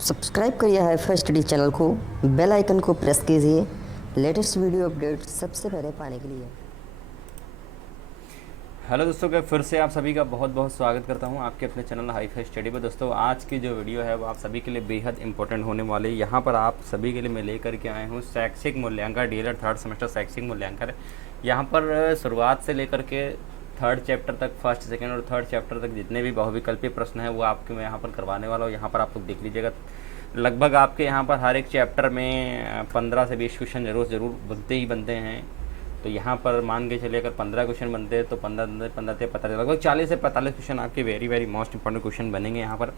Subscribe करिए hi-fi study channel को, bell icon को प्रेस कीजिए लेटेस्ट वीडियो अपडेट सबसे पहले पाने के लिए। हेलो दोस्तों, मैं फिर से आप सभी का बहुत बहुत स्वागत करता हूं आपके अपने चैनल हाईफाई स्टडी पर। दोस्तों आज की जो वीडियो है वो आप सभी के लिए बेहद इंपॉर्टेंट होने वाली है। यहाँ पर आप सभी के लिए मैं लेकर के आया हूँ शैक्षिक मूल्यांकन डीएलएड थर्ड सेमेस्टर शैक्षिक मूल्यांकन। यहाँ पर शुरुआत से लेकर के थर्ड चैप्टर तक, फर्स्ट सेकेंड और थर्ड चैप्टर तक जितने भी बहुविकल्पीय प्रश्न हैं वो आपके मैं यहाँ पर करवाने वाला हूँ। यहाँ पर आप लोग देख लीजिएगा, लगभग आपके यहाँ पर हर एक चैप्टर में 15 से 20 क्वेश्चन ज़रूर बनते ही बनते हैं। तो यहाँ पर मान के चलिए अगर 15 क्वेश्चन बनते हैं तो 15 से 45 लगभग 40 से 45 क्वेश्चन आपके वेरी मोस्ट इंपॉर्टेंट क्वेश्चन बनेंगे। यहाँ पर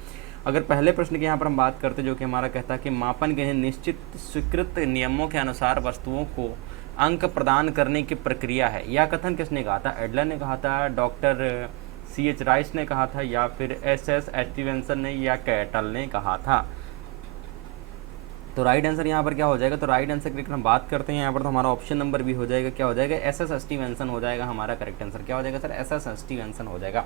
अगर पहले प्रश्न की यहाँ पर हम बात करते हैं, जो कि हमारा कहता है कि मापन के निश्चित स्वीकृत नियमों के अनुसार वस्तुओं को अंक प्रदान करने की प्रक्रिया है। यह कथन किसने कहा था? एडलर ने कहा था, डॉक्टर CH राइस ने कहा था, या फिर SS स्टीवेंसन ने, या कैटल ने कहा था? तो राइट आंसर यहाँ पर क्या हो जाएगा? तो राइट आंसर की हम बात करते हैं यहाँ पर, तो हमारा ऑप्शन नंबर भी हो जाएगा, क्या हो जाएगा? SS स्टीवेंसन हो जाएगा हमारा करेक्ट आंसर। क्या हो जाएगा सर? SS स्टीवेंसन हो जाएगा।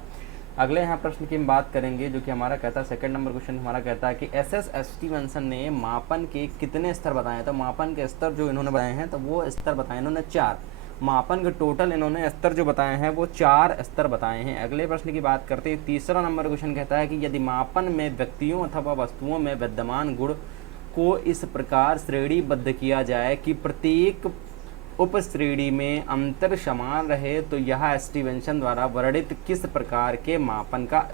अगले यहाँ प्रश्न की हम बात करेंगे, जो कि हमारा कहता है सेकंड नंबर क्वेश्चन हमारा कहता है कि SS स्टीवेंसन ने मापन के कितने स्तर बताए? तो मापन के स्तर जो इन्होंने बताए हैं तो वो स्तर बताए इन्होंने 4। मापन के टोटल इन्होंने स्तर जो बताए हैं वो 4 स्तर बताए हैं। अगले प्रश्न की बात करते हैं, तीसरा नंबर क्वेश्चन कहता है कि यदि मापन में व्यक्तियों अथवा वस्तुओं में विद्यमान गुण को इस प्रकार श्रेणीबद्ध किया जाए कि प्रत्येक उप श्रेणी में अंतर समान रहे, तो यह स्टीवेंसन द्वारा वर्णित किस प्रकार के मापन का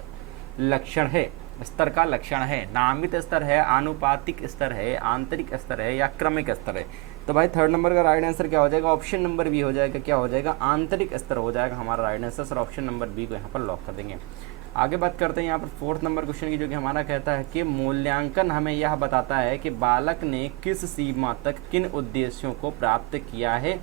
लक्षण है, स्तर का लक्षण है? नामित स्तर है, आनुपातिक स्तर है, आंतरिक स्तर है, या क्रमिक स्तर है? तो भाई थर्ड नंबर का राइट आंसर क्या हो जाएगा? ऑप्शन नंबर बी हो जाएगा। क्या हो जाएगा? आंतरिक स्तर हो जाएगा हमारा right answer. Sir option number B को यहाँ पर लॉक कर देंगे। आगे बात करते हैं यहाँ पर फोर्थ नंबर क्वेश्चन की, जो कि हमारा कहता है कि मूल्यांकन हमें यह बताता है कि बालक ने किस सीमा तक किन उद्देश्यों को प्राप्त किया है।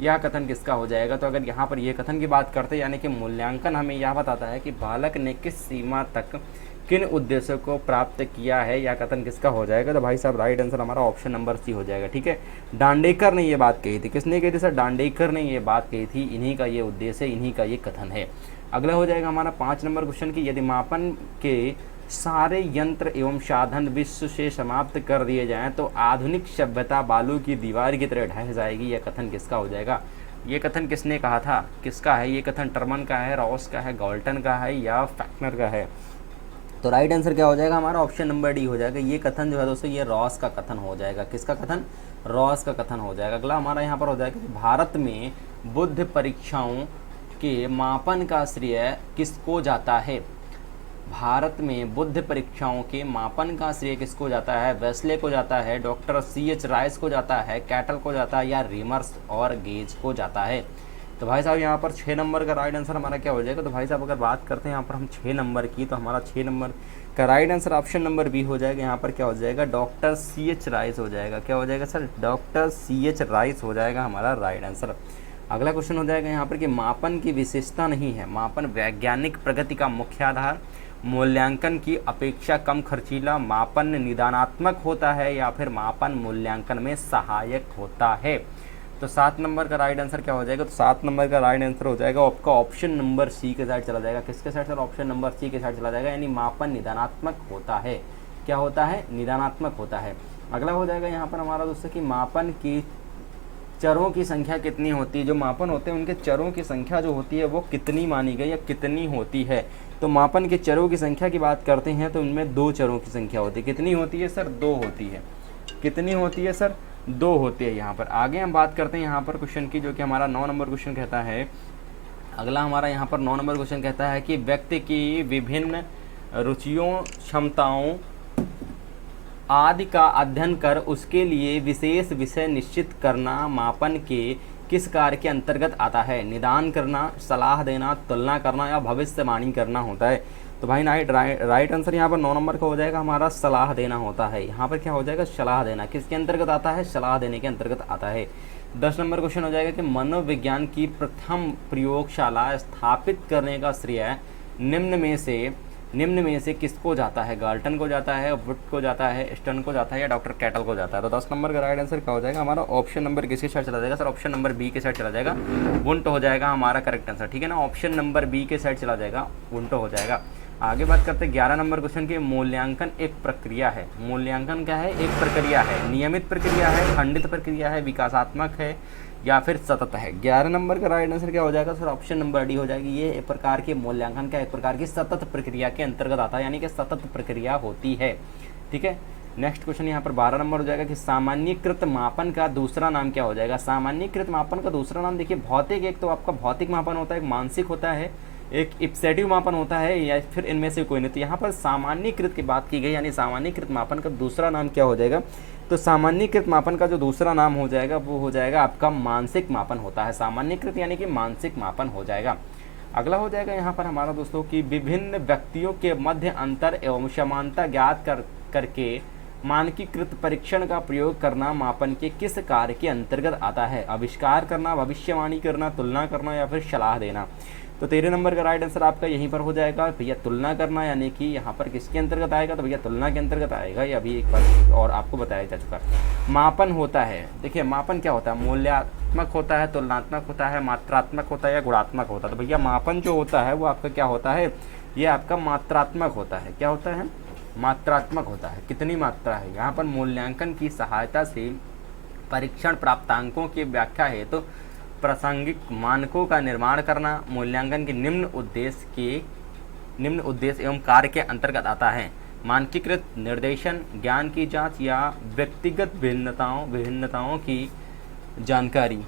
यह कथन किसका हो जाएगा? तो अगर यहाँ पर यह कथन की बात करते हैं, यानी कि मूल्यांकन हमें यह बताता है कि बालक ने किस सीमा तक किन उद्देश्यों को प्राप्त किया है, यह कथन किसका हो जाएगा? तो भाई साहब राइट आंसर हमारा ऑप्शन नंबर सी हो जाएगा। ठीक है, दांडेकर ने ये बात कही थी। किसने कही थी सर? दांडेकर ने ये बात कही थी। इन्हीं का ये उद्देश्य है, इन्हीं का ये कथन है। अगला हो जाएगा हमारा 5 नंबर क्वेश्चन की, यदि मापन के सारे यंत्र एवं साधन विश्व से समाप्त कर दिए जाएं तो आधुनिक सभ्यता बालू की दीवार की तरह ढह जाएगी। यह कथन किसका हो जाएगा? ये कथन किसने कहा था? किसका है ये कथन? टर्मन का है, रॉस का है, गॉल्टन का है, या फैक्नर का है? तो राइट आंसर क्या हो जाएगा हमारा? ऑप्शन नंबर डी हो जाएगा। ये कथन जो है दोस्तों ये रॉस का कथन हो जाएगा। किसका कथन? रॉस का कथन हो जाएगा। अगला हमारा यहाँ पर हो जाएगा कि भारत में बुद्ध परीक्षाओं के मापन का श्रेय किसको जाता है? भारत में बुद्ध परीक्षाओं के मापन का श्रेय किसको जाता है? वेस्ले को जाता है, डॉक्टर CH राइस को जाता है, कैटल को जाता है, या रिमर्स और गेज को जाता है? तो भाई साहब यहाँ पर 6 नंबर का राइट आंसर हमारा क्या हो जाएगा? तो भाई साहब अगर बात करते हैं यहाँ पर हम 6 नंबर की, तो हमारा 6 नंबर का right answer option number B हो जाएगा। यहाँ पर क्या हो जाएगा? डॉक्टर CH राइस हो जाएगा। क्या हो जाएगा सर? डॉक्टर CH राइस हो जाएगा हमारा राइट आंसर। अगला क्वेश्चन हो जाएगा यहाँ पर कि मापन की विशेषता नहीं है, मापन वैज्ञानिक प्रगति का मुख्य आधार, मूल्यांकन की अपेक्षा कम खर्चीला, मापन निदानात्मक होता है, या फिर मापन मूल्यांकन में सहायक होता है? तो 7 नंबर का राइट आंसर क्या हो जाएगा? तो 7 नंबर का राइट आंसर हो जाएगा आपका ऑप्शन नंबर सी के साइड चला जाएगा। किसके side sir? Option number C के साइड चला जाएगा, यानी मापन निदानात्मक होता है। क्या होता है? निदानात्मक होता है। अगला हो जाएगा यहाँ पर हमारा दोस्तों कि मापन की चरों की संख्या कितनी होती है? जो मापन होते हैं उनके चरों की संख्या जो होती है वो कितनी मानी गई या कितनी होती है? तो मापन के चरों की संख्या की बात करते हैं तो उनमें 2 चरों की संख्या होती है। कितनी होती है सर? 2 होती है। कितनी होती है सर? 2 होती है यहाँ पर। आगे हम बात करते हैं यहाँ पर क्वेश्चन की, जो कि हमारा 9 नंबर क्वेश्चन कहता है। अगला हमारा यहाँ पर 9 नंबर क्वेश्चन कहता है कि व्यक्ति की विभिन्न रुचियों, क्षमताओं आदि का अध्ययन कर उसके लिए विशेष विषय निश्चित करना मापन के किस कार्य के अंतर्गत आता है? निदान करना, सलाह देना, तुलना करना, या भविष्यवाणी करना होता है? तो भाई राइट आंसर यहाँ पर 9 नंबर का हो जाएगा हमारा सलाह देना होता है। यहाँ पर क्या हो जाएगा? सलाह देना। किसके अंतर्गत आता है? सलाह देने के अंतर्गत आता है। 10 नंबर क्वेश्चन हो जाएगा कि मनोविज्ञान की प्रथम प्रयोगशाला स्थापित करने का श्रेय निम्न में से किसको जाता है? गाल्टन को जाता है, वुड को जाता है, स्टर्न को जाता है, या डॉक्टर कैटल को जाता है? तो 10 नंबर का राइट आंसर क्या हो जाएगा हमारा? ऑप्शन नंबर किसके साइड चला जाएगा सर? ऑप्शन नंबर बी के साइड चला जाएगा। वुंट हो जाएगा हमारा करेक्ट आंसर। ठीक है ना, ऑप्शन नंबर बी के साइड चला जाएगा, वुंट हो जाएगा। आगे बात करते हैं 11 नंबर क्वेश्चन की। मूल्यांकन एक प्रक्रिया है। मूल्यांकन क्या है? एक प्रक्रिया है। नियमित प्रक्रिया है, खंडित प्रक्रिया है, विकासात्मक है या फिर सतत है। 11 नंबर का राइट आंसर क्या हो जाएगा सर? ऑप्शन नंबर डी हो जाएगी। ये एक प्रकार के मूल्यांकन का एक प्रकार की सतत प्रक्रिया के अंतर्गत आता है, यानी कि सतत प्रक्रिया होती है। ठीक है, नेक्स्ट क्वेश्चन यहाँ पर 12 नंबर हो जाएगा कि सामान्यीकृत मापन का दूसरा नाम क्या हो जाएगा? सामान्यीकृत मापन का दूसरा नाम देखिए भौतिक, एक तो आपका भौतिक मापन होता है, एक मानसिक होता है, एक इप्सेटिव मापन होता है, या फिर इनमें से कोई नहीं। तो यहाँ पर सामान्यीकृत की बात की गई, यानी सामान्यीकृत मापन का दूसरा नाम क्या हो जाएगा? तो सामान्यीकृत मापन का जो दूसरा नाम हो जाएगा वो हो जाएगा आपका मानसिक मापन होता है। सामान्यीकृत यानी कि मानसिक मापन हो जाएगा। अगला हो जाएगा यहाँ पर हमारा दोस्तों कि विभिन्न व्यक्तियों के मध्य अंतर एवं समानता ज्ञात करके मानकीकृत परीक्षण का प्रयोग करना मापन के किस कार्य के अंतर्गत आता है? आविष्कार करना, भविष्यवाणी करना, तुलना करना या फिर सलाह देना। तो 13 नंबर का राइट आंसर आपका यहीं पर हो जाएगा भैया तुलना करना, यानी कि यहाँ पर किसके अंतर्गत आएगा? तो भैया तुलना के अंतर्गत आएगा। ये अभी एक बार और आपको बताया जा चुका। मापन होता है, देखिए मापन क्या होता है? मूल्यात्मक होता है, तुलनात्मक होता है, मात्रात्मक होता है या गुणात्मक होता है? तो भैया मापन जो होता है वो आपका क्या होता है? ये आपका मात्रात्मक होता है। क्या होता है? मात्रात्मक होता है। कितनी मात्रा है? यहाँ पर मूल्यांकन की सहायता से परीक्षण प्राप्तांकों की व्याख्या है तो प्रासंगिक मानकों का निर्माण करना मूल्यांकन के निम्न उद्देश्य एवं कार्य के अंतर्गत आता है। मानकीकृत निर्देशन, ज्ञान की जांच या व्यक्तिगत विभिन्नताओं की जानकारी।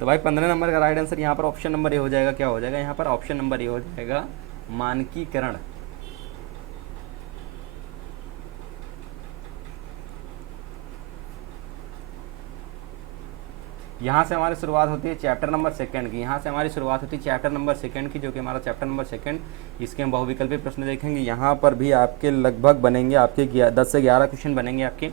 तो भाई 15 नंबर का राइट आंसर यहाँ पर ऑप्शन नंबर ए हो जाएगा। क्या हो जाएगा यहाँ पर? ऑप्शन नंबर ए हो जाएगा, मानकीकरण। यहाँ से हमारी शुरुआत होती है चैप्टर नंबर 2 की। यहाँ से हमारी शुरुआत होती है चैप्टर नंबर 2 की, जो कि हमारा चैप्टर नंबर 2, इसके हम बहुविकल्पी प्रश्न देखेंगे। यहाँ पर भी आपके लगभग बनेंगे, आपके 10 से 11 क्वेश्चन बनेंगे आपके।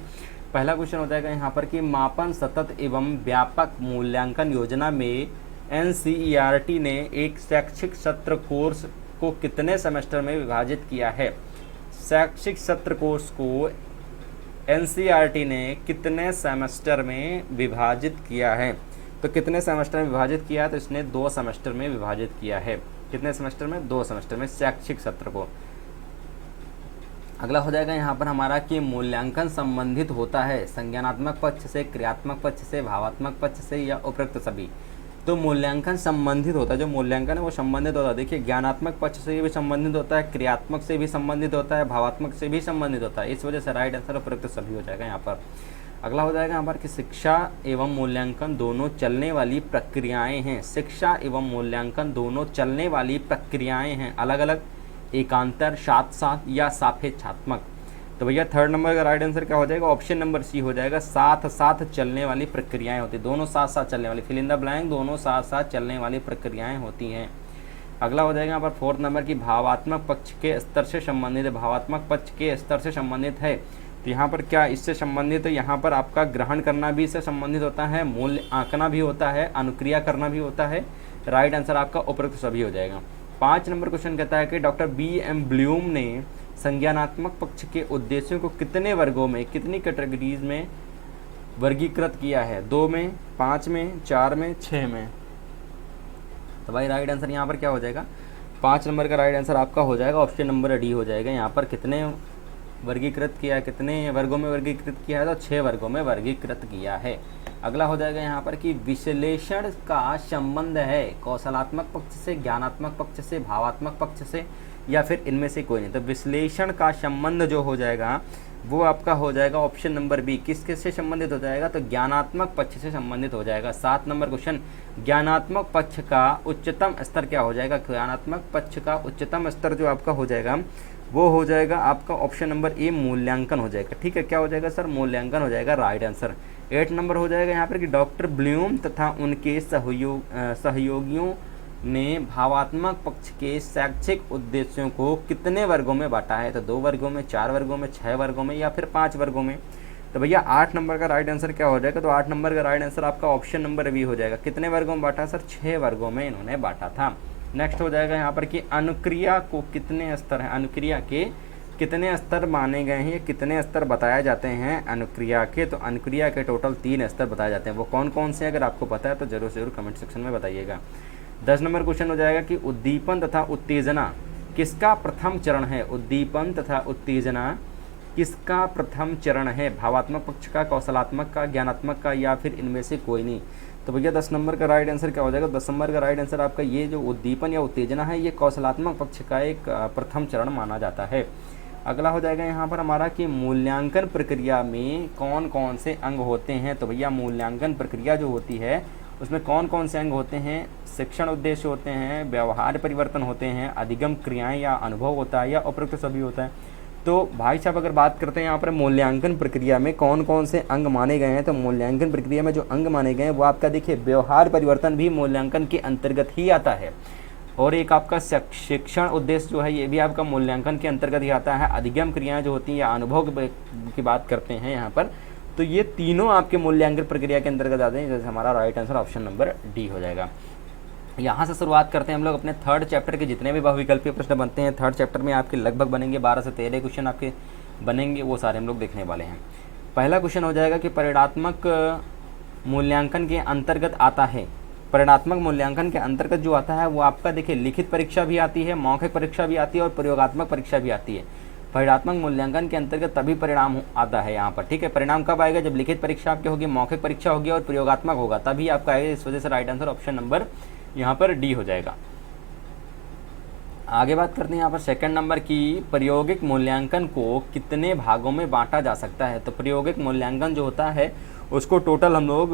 पहला क्वेश्चन हो जाएगा यहाँ पर कि मापन सतत एवं व्यापक मूल्यांकन योजना में NCERT ने एक शैक्षिक सत्र कोर्स को कितने सेमेस्टर में विभाजित किया है? शैक्षिक सत्र कोर्स को NCERT ने कितने सेमेस्टर में विभाजित किया है? तो कितने सेमेस्टर में विभाजित किया है? तो इसने 2 सेमेस्टर में विभाजित किया है। कितने सेमेस्टर में? 2 सेमेस्टर में शैक्षिक सत्र को। अगला हो जाएगा यहाँ पर हमारा कि मूल्यांकन संबंधित होता है संज्ञानात्मक पक्ष से, क्रियात्मक पक्ष से, भावात्मक पक्ष से या उपरोक्त सभी। तो मूल्यांकन संबंधित होता है, जो मूल्यांकन है वो संबंधित होता है। देखिए ज्ञानात्मक पक्ष से भी संबंधित होता है, क्रियात्मक से भी संबंधित होता है, भावात्मक से भी संबंधित होता है। इस वजह से राइट आंसर उपरोक्त सभी हो जाएगा यहाँ पर। अगला हो जाएगा यहाँ पर कि शिक्षा एवं मूल्यांकन दोनों चलने वाली प्रक्रियाएं हैं। शिक्षा एवं मूल्यांकन दोनों चलने वाली प्रक्रियाएं हैं, अलग अलग, एकांतर, साथ साथ या सापेक्षात्मक। तो भैया 3rd नंबर का राइट आंसर क्या हो जाएगा? ऑप्शन नंबर सी हो जाएगा, साथ साथ चलने वाली प्रक्रियाएं होती हैं। दोनों साथ साथ चलने वाली, फिल इन द ब्लैंक, दोनों साथ साथ चलने वाली प्रक्रियाएं होती हैं। अगला हो जाएगा यहाँ पर 4th नंबर की भावात्मक पक्ष के स्तर से संबंधित है। भावात्मक पक्ष के स्तर से संबंधित है, तो यहाँ पर क्या इससे संबंधित है? यहाँ पर आपका ग्रहण करना भी इससे संबंधित होता है, मूल्य आंकना भी होता है, अनुक्रिया करना भी होता है। राइट आंसर आपका उपरोक्त सभी हो जाएगा। 5 नंबर क्वेश्चन कहता है कि डॉक्टर BM ब्लूम ने संज्ञानात्मक पक्ष के उद्देश्यों को कितने वर्गों में, कितनी कैटेगरीज में वर्गीकृत किया है? 2 में, 5 में, 4 में, 6 में। तो भाई राइट आंसर यहाँ पर क्या हो जाएगा? 5 नंबर का राइट आंसर आपका हो जाएगा ऑप्शन नंबर डी हो जाएगा। यहाँ पर कितने वर्गीकृत किया है, कितने वर्गों में वर्गीकृत किया है? तो 6 वर्गों में वर्गीकृत किया है। अगला हो जाएगा यहाँ पर कि विश्लेषण का संबंध है कौशलात्मक पक्ष से, ज्ञानात्मक पक्ष से, भावात्मक पक्ष से या फिर इनमें से कोई नहीं। तो विश्लेषण का संबंध जो हो जाएगा वो आपका हो जाएगा ऑप्शन नंबर बी। किस किस से संबंधित हो जाएगा? तो ज्ञानात्मक पक्ष से संबंधित हो जाएगा। 7 नंबर क्वेश्चन, ज्ञानात्मक पक्ष का उच्चतम स्तर क्या हो जाएगा? ज्ञानात्मक पक्ष का उच्चतम स्तर जो आपका हो जाएगा वो हो जाएगा आपका ऑप्शन नंबर ए, मूल्यांकन हो जाएगा। ठीक है, क्या हो जाएगा सर? मूल्यांकन हो जाएगा राइट आंसर। 8 नंबर हो जाएगा यहाँ पर कि डॉक्टर ब्लूम तथा उनके सहयोगियों ने भावात्मक पक्ष के शैक्षिक उद्देश्यों को कितने वर्गों में बांटा है? तो 2 वर्गों में, 4 वर्गों में, 6 वर्गों में या फिर 5 वर्गों में। तो भैया 8 नंबर का राइट आंसर क्या हो जाएगा? तो 8 नंबर का राइट आंसर आपका ऑप्शन नंबर बी हो जाएगा। कितने वर्गों में बांटा सर? 6 वर्गों में इन्होंने बांटा था। नेक्स्ट हो जाएगा यहाँ पर कि अनुक्रिया को कितने स्तर हैं? अनुक्रिया के कितने स्तर माने गए हैं, कितने स्तर बताए जाते हैं अनुक्रिया के? तो अनुक्रिया के टोटल 3 स्तर बताए जाते हैं। वो कौन कौन से? अगर आपको पता है तो जरूर कमेंट सेक्शन में बताइएगा। 10 नंबर क्वेश्चन हो जाएगा कि उद्दीपन तथा उत्तेजना किसका प्रथम चरण है। उद्दीपन तथा उत्तेजना किसका प्रथम चरण है, भावात्मक पक्ष का, कौशलात्मक का, ज्ञानात्मक का, या फिर इनमें से कोई नहीं। तो भैया 10 नंबर का राइट आंसर क्या हो जाएगा, 10 नंबर का राइट आंसर आपका ये जो उद्दीपन या उत्तेजना है ये कौशलात्मक पक्ष का एक प्रथम चरण माना जाता है। अगला हो जाएगा यहाँ पर हमारा कि मूल्यांकन प्रक्रिया में कौन कौन से अंग होते हैं। तो भैया मूल्यांकन प्रक्रिया जो होती है उसमें कौन कौन से अंग होते हैं, शिक्षण उद्देश्य होते हैं, व्यवहार परिवर्तन होते हैं, अधिगम क्रियाएं या अनुभव होता है, या उपरोक्त सभी होता है। तो भाई साहब अगर बात करते हैं यहाँ पर मूल्यांकन प्रक्रिया में कौन कौन से अंग माने गए हैं, तो मूल्यांकन प्रक्रिया में जो अंग माने गए हैं वो आपका देखिए व्यवहार परिवर्तन भी मूल्यांकन के अंतर्गत ही आता है, और एक आपका शिक्षण उद्देश्य जो है ये भी आपका मूल्यांकन के अंतर्गत ही आता है। अधिगम क्रियाएं जो होती हैं या अनुभव की बात करते हैं यहाँ पर, तो ये तीनों आपके मूल्यांकन प्रक्रिया के अंतर्गत आते हैं। जैसे हमारा right answer option number D हो जाएगा। यहाँ से शुरुआत करते हैं हम लोग अपने थर्ड चैप्टर के जितने भी बहुविकल्पीय प्रश्न बनते हैं थर्ड चैप्टर में आपके लगभग बनेंगे 12 से 13 क्वेश्चन आपके बनेंगे, वो सारे हम लोग देखने वाले हैं। पहला क्वेश्चन हो जाएगा कि परिणात्मक मूल्यांकन के अंतर्गत आता है। परिणात्मक मूल्यांकन के अंतर्गत जो आता है वो आपका देखिए लिखित परीक्षा भी आती है, मौखिक परीक्षा भी आती है और प्रयोगात्मक परीक्षा भी आती है। परिणात्मक मूल्यांकन के अंतर्गत तभी परिणाम आता है यहाँ पर, ठीक है। परिणाम कब आएगा, जब लिखित परीक्षा आपकी होगी, मौखिक परीक्षा होगी और प्रयोगात्मक होगा, तभी आपका आएगा। इस वजह से राइट आंसर ऑप्शन नंबर यहाँ पर डी हो जाएगा। आगे बात करते हैं यहाँ पर सेकंड नंबर की, प्रायोगिक मूल्यांकन को कितने भागों में बांटा जा सकता है। तो प्रायोगिक मूल्यांकन जो होता है उसको टोटल हम लोग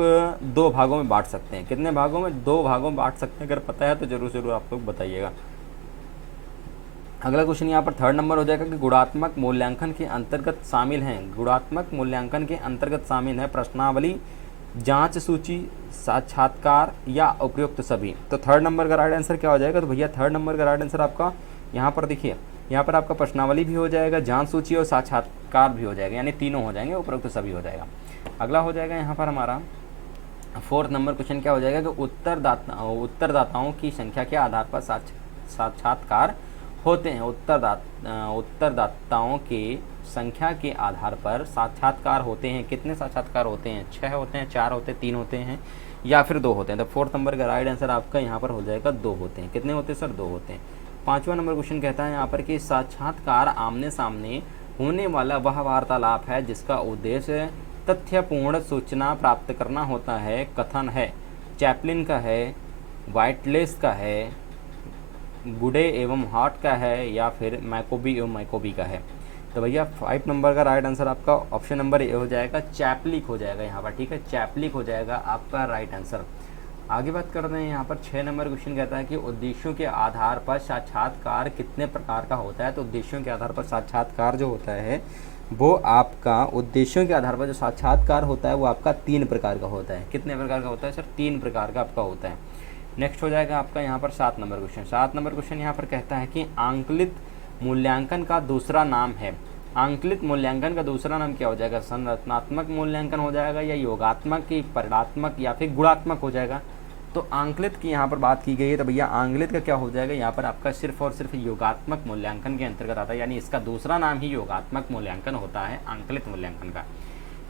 2 भागों में बांट सकते हैं। कितने भागों में, 2 भागों में बांट सकते हैं। अगर पता है तो जरूर आप लोग बताइएगा। अगला क्वेश्चन यहाँ पर थर्ड नंबर हो जाएगा कि गुणात्मक मूल्यांकन के अंतर्गत शामिल हैं। गुणात्मक मूल्यांकन के अंतर्गत शामिल है प्रश्नावली, जांच सूची, साक्षात्कार या उपयुक्त सभी। तो थर्ड नंबर का राइट आंसर क्या हो जाएगा, तो भैया थर्ड नंबर का राइट आंसर आपका यहाँ पर देखिए, यहाँ पर आपका प्रश्नावली भी हो जाएगा, जांच सूची और साक्षात्कार भी हो जाएगा, यानी तीनों हो जाएंगे, उपयुक्त सभी हो जाएगा। अगला हो जाएगा यहाँ पर हमारा फोर्थ नंबर क्वेश्चन क्या हो जाएगा कि उत्तरदाताओं की संख्या के आधार पर साक्षात्कार होते हैं। उत्तरदाताओं के संख्या के आधार पर साक्षात्कार होते हैं। कितने साक्षात्कार होते हैं, 6 होते हैं, 4 होते हैं, 3 होते हैं या फिर 2 होते हैं। तो फोर्थ नंबर का राइट आंसर आपका यहाँ पर हो जाएगा 2 होते हैं। कितने होते हैं सर, 2 होते हैं। पांचवा नंबर क्वेश्चन कहता है यहाँ पर कि साक्षात्कार आमने सामने होने वाला वह वार्तालाप है जिसका उद्देश्य तथ्यपूर्ण सूचना प्राप्त करना होता है। कथन है, चैपलिन का है, वाइटलेस का है, गुडे एवं हॉट का है, या फिर मैकोबी एवं मैकोबी का है। तो भैया 5 नंबर का राइट आंसर आपका ऑप्शन नंबर ए हो जाएगा, चैपलिक हो जाएगा यहाँ पर, ठीक है। चैपलिक हो जाएगा आपका राइट आंसर। आगे बात करते हैं यहाँ पर 6 नंबर क्वेश्चन कहता है कि उद्देश्यों के आधार पर साक्षात्कार कितने प्रकार का होता है। तो उद्देश्यों के आधार पर साक्षात्कार जो होता है वो आपका, उद्देश्यों के आधार पर जो साक्षात्कार होता है वो आपका 3 प्रकार का होता है। कितने प्रकार का होता है सर, 3 प्रकार का आपका होता है। नेक्स्ट हो जाएगा आपका यहाँ पर 7 नंबर क्वेश्चन। 7 नंबर क्वेश्चन यहाँ पर कहता है कि आंकलित मूल्यांकन का दूसरा नाम है। आंकलित मूल्यांकन का दूसरा नाम क्या हो जाएगा, संरचनात्मक मूल्यांकन हो जाएगा, या योगात्मक, की परिणात्मक, या फिर गुणात्मक हो जाएगा। तो आंकलित की यहाँ पर बात की गई है, तो भैया आंकलित का क्या हो जाएगा, यहाँ पर आपका सिर्फ और सिर्फ योगात्मक मूल्यांकन के अंतर्गत आता है, यानी इसका दूसरा नाम ही योगात्मक मूल्यांकन होता है, आंकलित मूल्यांकन का।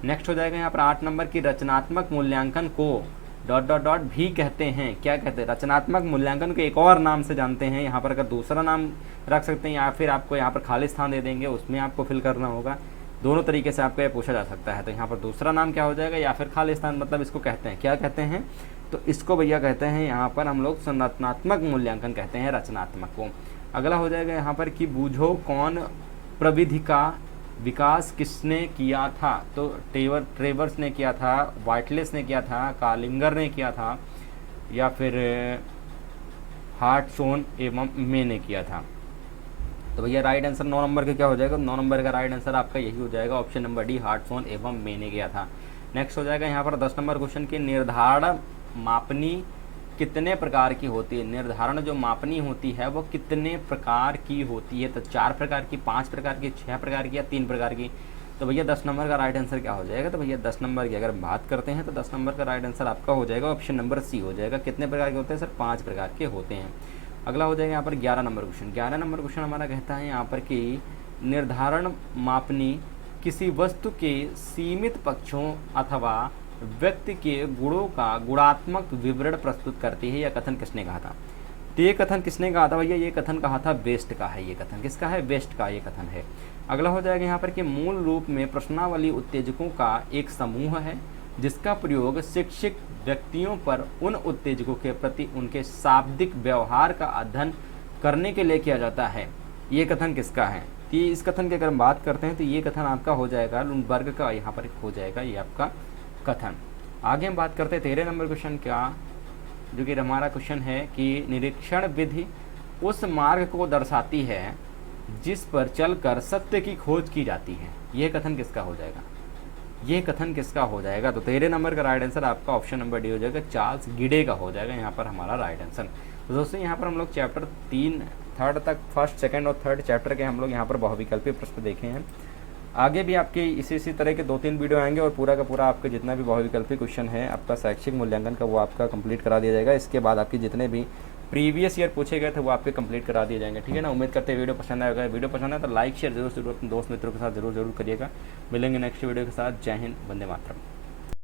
नेक्स्ट हो जाएगा यहाँ पर 8 नंबर की, रचनात्मक मूल्यांकन को ... भी कहते हैं। क्या कहते हैं, रचनात्मक मूल्यांकन को एक और नाम से जानते हैं। यहाँ पर अगर दूसरा नाम रख सकते हैं या फिर आपको यहाँ पर खाली स्थान दे देंगे, उसमें आपको फिल करना होगा। दोनों तरीके से आपको ये पूछा जा सकता है। तो यहाँ पर दूसरा नाम क्या हो जाएगा, या फिर खाली स्थान, मतलब इसको कहते हैं, क्या कहते हैं, तो इसको भैया कहते हैं यहाँ पर हम लोग संरचनात्मक मूल्यांकन कहते हैं, रचनात्मक को। अगला हो जाएगा यहाँ पर कि बूझो कौन प्रविधि का विकास किसने किया था। तो ट्रेवर्स ने किया था, वाइटलेस ने किया था, कालिंगर ने किया था, या फिर हार्टसोन एवं मे ने किया था। तो भैया राइट आंसर 9 नंबर का क्या हो जाएगा, 9 नंबर का राइट आंसर आपका यही हो जाएगा, ऑप्शन नंबर डी, हार्टसोन एवं मे ने किया था। नेक्स्ट हो जाएगा यहाँ पर 10 नंबर क्वेश्चन की, निर्धारण मापनी कितने प्रकार की होती है। निर्धारण जो मापनी होती है वो कितने प्रकार की होती है। तो 4 प्रकार की, 5 प्रकार की, 6 प्रकार की, या 3 प्रकार की। तो भैया 10 नंबर का राइट आंसर क्या हो जाएगा, तो भैया 10 नंबर की अगर बात करते हैं तो 10 नंबर का राइट आंसर आपका हो जाएगा ऑप्शन नंबर सी हो जाएगा। कितने प्रकार के होते हैं सर, 5 प्रकार के होते हैं। अगला हो जाएगा यहाँ पर 11 नंबर क्वेश्चन। 11 नंबर क्वेश्चन हमारा कहता है यहाँ पर कि निर्धारण मापनी किसी वस्तु के सीमित पक्षों अथवा व्यक्ति के गुणों का गुणात्मक विवरण प्रस्तुत करती है। यह कथन किसने कहा था? तो ये कथन किसने कहा था भैया? ये कथन कहा था वेस्ट का है। ये कथन किसका है? वेस्ट का ये कथन है। अगला हो जाएगा यहाँ पर कि मूल रूप में प्रश्नावली उत्तेजकों का एक समूह है जिसका प्रयोग शिक्षित व्यक्तियों पर उन उत्तेजकों के प्रति उनके शाब्दिक व्यवहार का अध्ययन करने के लिए किया जाता है। ये कथन किसका है? तो इस कथन की अगर हम बात करते हैं तो ये कथन आपका हो जाएगा लुंडबर्ग का, यहाँ पर हो जाएगा ये आपका कथन। आगे हम बात करते हैं 13 नंबर क्वेश्चन का, जो कि हमारा क्वेश्चन है कि निरीक्षण विधि उस मार्ग को दर्शाती है जिस पर चलकर सत्य की खोज की जाती है। यह कथन किसका हो जाएगा? ये कथन किसका हो जाएगा? तो 13 नंबर का राइट आंसर आपका ऑप्शन नंबर डी हो जाएगा, चार्ल्स गिडे का हो जाएगा यहाँ पर हमारा राइट आंसर। तो दोस्तों यहाँ पर हम लोग चैप्टर 3 थर्ड तक, फर्स्ट सेकंड और थर्ड चैप्टर के हम लोग यहाँ पर बहुविकल्पी प्रश्न देखे हैं। आगे भी आपके इसी तरह के 2-3 वीडियो आएंगे और पूरा का पूरा आपके जितना भी बहुविकल्पी क्वेश्चन है आपका शैक्षिक मूल्यांकन का वो आपका कंप्लीट करा दिया जाएगा। इसके बाद आपके जितने भी प्रीवियस ईयर पूछे गए थे वो आपके कंप्लीट करा दिए जाएंगे। ठीक है ना? उम्मीद करते हैं वीडियो पसंद आएगा। वीडियो पसंद आए तो लाइक शेयर जरूर अपने दोस्त मित्रों के साथ जरूर करिएगा। मिलेंगे नेक्स्ट वीडियो के साथ। जय हिंद, वंदे मातरम।